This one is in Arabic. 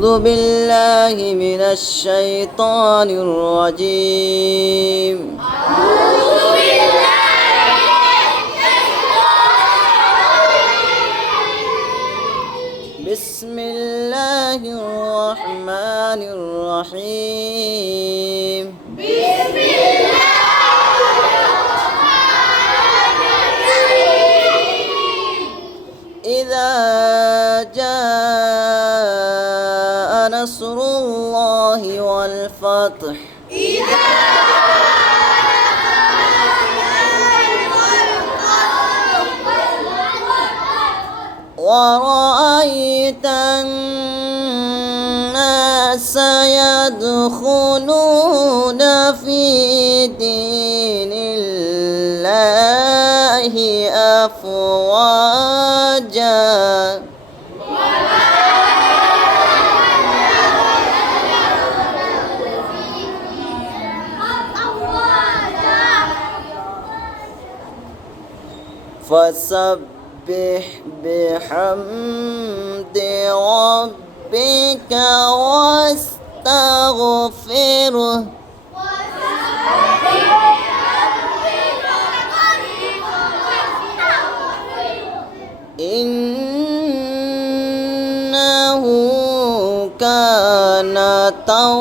أعوذ بالله من الشيطان الرجيم. بسم الله الرحمن الرحيم. إذا جاء نصر الله والفتح ورأيت الناس يدخلون في دين الله أفواجا فسبح بحمد ربك واستغفره إنه كان توابا